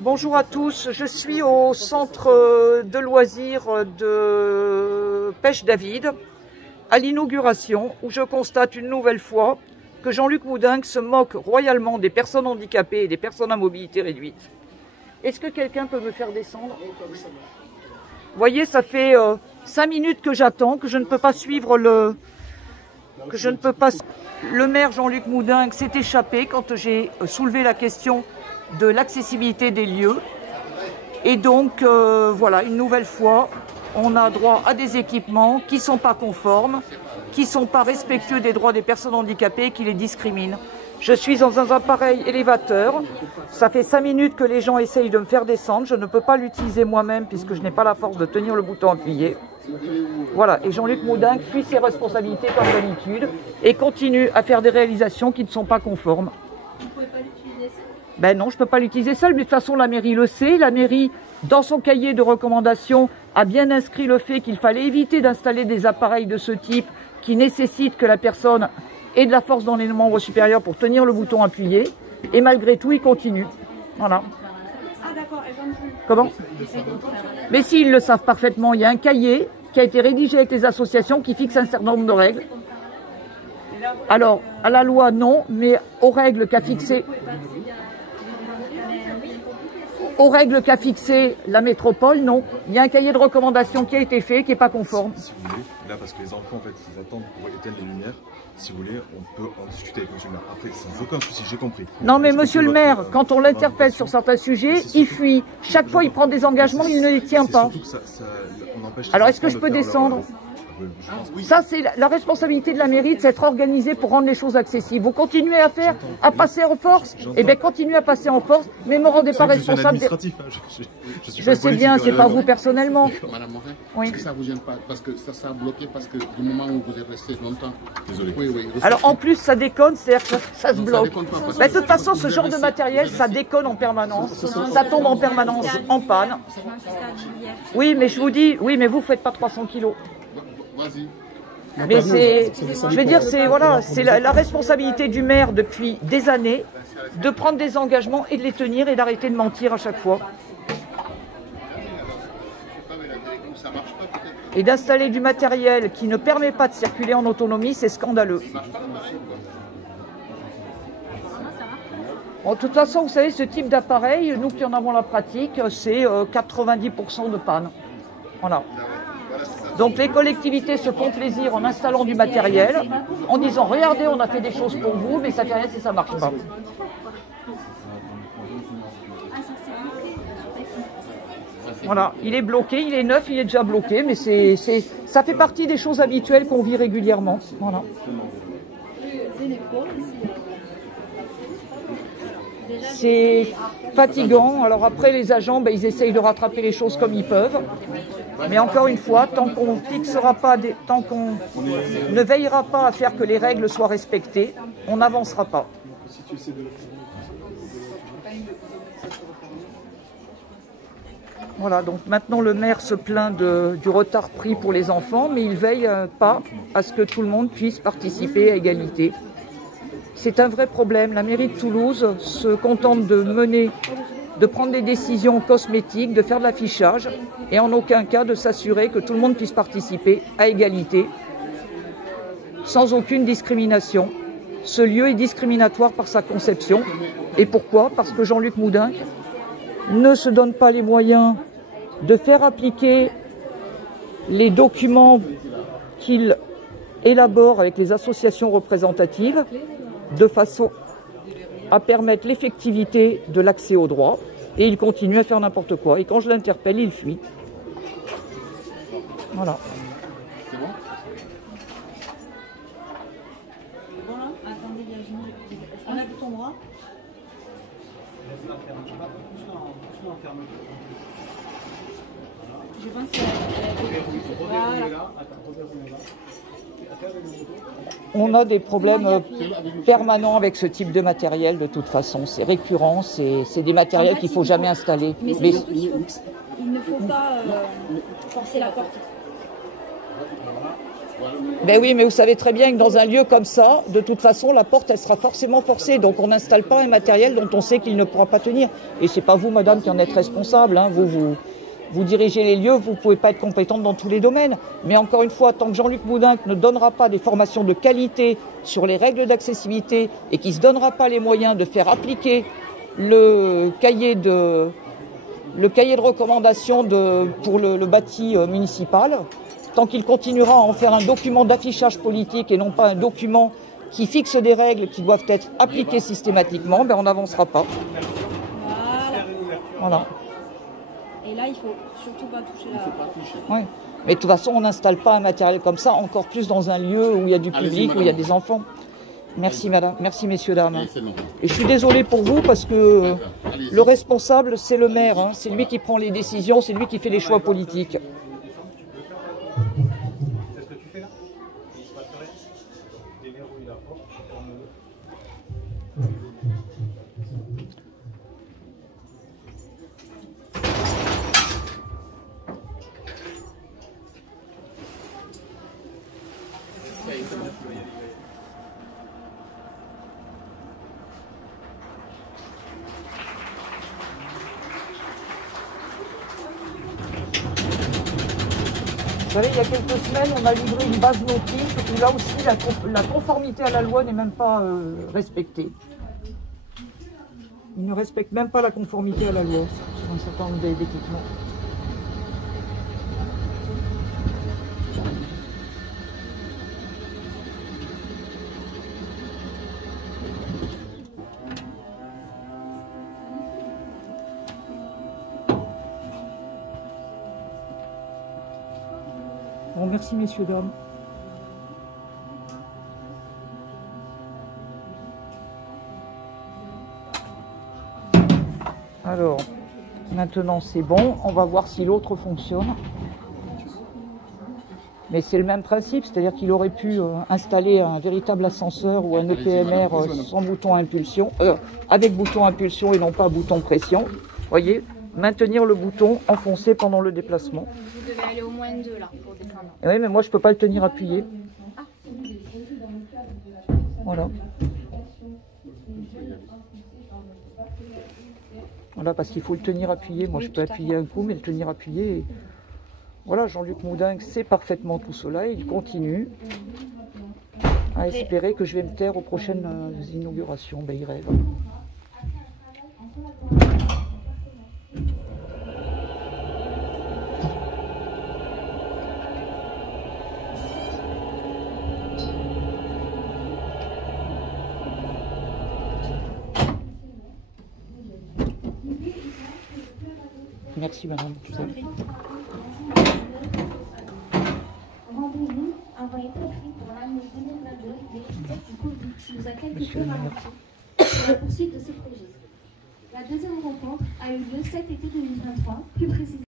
Bonjour à tous, je suis au centre de loisirs de Pêche David, à l'inauguration, où je constate une nouvelle fois que Jean-Luc Moudingue se moque royalement des personnes handicapées et des personnes à mobilité réduite. Est-ce que quelqu'un peut me faire descendre? Vous voyez, ça fait 5 minutes que j'attends, que je ne peux pas suivre le maire Jean-Luc Moudingue s'est échappé quand j'ai soulevé la question de l'accessibilité des lieux. Et donc, voilà, une nouvelle fois, on a droit à des équipements qui ne sont pas conformes, qui ne sont pas respectueux des droits des personnes handicapées et qui les discriminent. Je suis dans un appareil élévateur. Ça fait 5 minutes que les gens essayent de me faire descendre. Je ne peux pas l'utiliser moi-même puisque je n'ai pas la force de tenir le bouton appuyé. Voilà, et Jean-Luc Moudingue fuit ses responsabilités comme d'habitude et continue à faire des réalisations qui ne sont pas conformes. Vous ne pouvez pas l'utiliser seul? Ben non, je ne peux pas l'utiliser seul, mais de toute façon la mairie le sait. La mairie, dans son cahier de recommandations, a bien inscrit le fait qu'il fallait éviter d'installer des appareils de ce type qui nécessitent que la personne ait de la force dans les membres supérieurs pour tenir le bouton appuyé. Et malgré tout, il continue. Voilà. Ah d'accord, elles ont plus. Comment? Mais s'ils le savent parfaitement, il y a un cahier qui a été rédigé avec les associations qui fixe un certain nombre de règles. Alors, à la loi, non, mais aux règles qu'a fixées la métropole, non. Il y a un cahier de recommandation qui a été fait, qui n'est pas conforme. Si vous voulez, là, parce que les enfants, en fait, ils attendent pour éteindre les lumières. Si vous voulez, on peut en discuter avec monsieur le maire. Après, sans aucun souci, j'ai compris. Non, mais monsieur le maire, quand on l'interpelle sur certains sujets, il fuit. Chaque fois, il prend des engagements, il ne les tient pas. Alors, est-ce que je peux descendre ? Ça, c'est la responsabilité de la mairie de s'être organisée pour rendre les choses accessibles. Vous continuez à passer en force, eh bien continuez à passer en force, mais ne me rendez pas responsable. Je sais bien, c'est pas vous personnellement. Madame Morin, oui. Est-ce que ça vous gêne pas? Parce que ça a bloqué, parce que du moment où vous êtes resté longtemps. Désolé. Oui. Alors en plus, ça déconne, c'est-à-dire que ça se bloque. Pas, de toute façon, ce genre de matériel, ça déconne en permanence. Ça tombe en permanence en panne. Oui, mais je vous dis, oui, mais vous faites pas 300 kilos. Vas-y. Mais je veux dire, c'est la responsabilité du maire depuis des années de prendre des engagements et de les tenir et d'arrêter de mentir à chaque fois. Et d'installer du matériel qui ne permet pas de circuler en autonomie, c'est scandaleux. Bon, de toute façon, vous savez, ce type d'appareil, nous qui en avons la pratique, c'est 90% de panne. Voilà. Donc les collectivités se font plaisir en installant du matériel, en disant « Regardez, on a fait des choses pour vous, mais ça fait rien si ça ne marche pas. » Voilà, il est bloqué, il est neuf, il est déjà bloqué, mais ça fait partie des choses habituelles qu'on vit régulièrement. Voilà. C'est fatigant. Alors après, les agents, ils essayent de rattraper les choses comme ils peuvent. Mais encore une fois, tant qu'on ne veillera pas à faire que les règles soient respectées, on n'avancera pas. Voilà, donc maintenant le maire se plaint du retard pris pour les enfants, mais il ne veille pas à ce que tout le monde puisse participer à égalité. C'est un vrai problème. La mairie de Toulouse se contente de prendre des décisions cosmétiques, de faire de l'affichage, et en aucun cas de s'assurer que tout le monde puisse participer à égalité, sans aucune discrimination. Ce lieu est discriminatoire par sa conception. Et pourquoi? Parce que Jean-Luc Moudingue ne se donne pas les moyens de faire appliquer les documents qu'il élabore avec les associations représentatives de façon à permettre l'effectivité de l'accès aux droits, et il continue à faire n'importe quoi. Et quand je l'interpelle, il fuit. Voilà. C'est bon? Voilà, attendez, on a tout ton droit. Je pense que voilà. On a des problèmes permanents avec ce type de matériel de toute façon. C'est récurrent, c'est des matériels qu'il ne faut jamais installer. Mais il ne faut pas forcer la porte. Ben oui, mais vous savez très bien que dans un lieu comme ça, de toute façon, la porte, elle sera forcément forcée. Donc on n'installe pas un matériel dont on sait qu'il ne pourra pas tenir. Et c'est pas vous, madame, qui en êtes responsable. Hein. Vous dirigez les lieux, vous ne pouvez pas être compétente dans tous les domaines. Mais encore une fois, tant que Jean-Luc Moudinque ne donnera pas des formations de qualité sur les règles d'accessibilité et qu'il ne se donnera pas les moyens de faire appliquer le cahier de recommandation pour le bâti municipal, tant qu'il continuera à en faire un document d'affichage politique et non pas un document qui fixe des règles qui doivent être appliquées systématiquement, ben on n'avancera pas. Voilà. Et là, il faut surtout pas toucher la... Oui. Mais de toute façon, on n'installe pas un matériel comme ça, encore plus dans un lieu où il y a du public, où il y a des enfants. Merci madame, merci messieurs, dames. Et je suis désolée pour vous parce que le responsable, c'est le maire. Hein. C'est lui qui prend les décisions, c'est lui qui fait les choix politiques. Vous savez, il y a quelques semaines, on a livré une base nautique où là aussi la conformité à la loi n'est même pas respectée. Ils ne respectent même pas la conformité à la loi sur un certain nombre d'équipements. Bon, merci messieurs, dames. Alors, maintenant c'est bon, on va voir si l'autre fonctionne. Mais c'est le même principe, c'est-à-dire qu'il aurait pu installer un véritable ascenseur ou un EPMR sans bouton impulsion, avec bouton impulsion et non pas bouton pression. Vous voyez, maintenir le bouton enfoncé pendant le déplacement. Vous devez aller au moins 2 là pour descendre. Oui, mais moi je peux pas le tenir appuyé. Voilà. Voilà, parce qu'il faut le tenir appuyé. Moi je peux appuyer un coup, mais le tenir appuyé. Voilà, Jean-Luc Moudinque sait parfaitement tout cela et il continue à espérer que je vais me taire aux prochaines inaugurations. Ben, il rêve. Merci madame. Rendez-vous envoyé tout de suite pour l'année 2022 du Covid nous a quelque peu ralenti pour la poursuite de ce projet. La deuxième rencontre a eu lieu cet été 2023, plus précisément.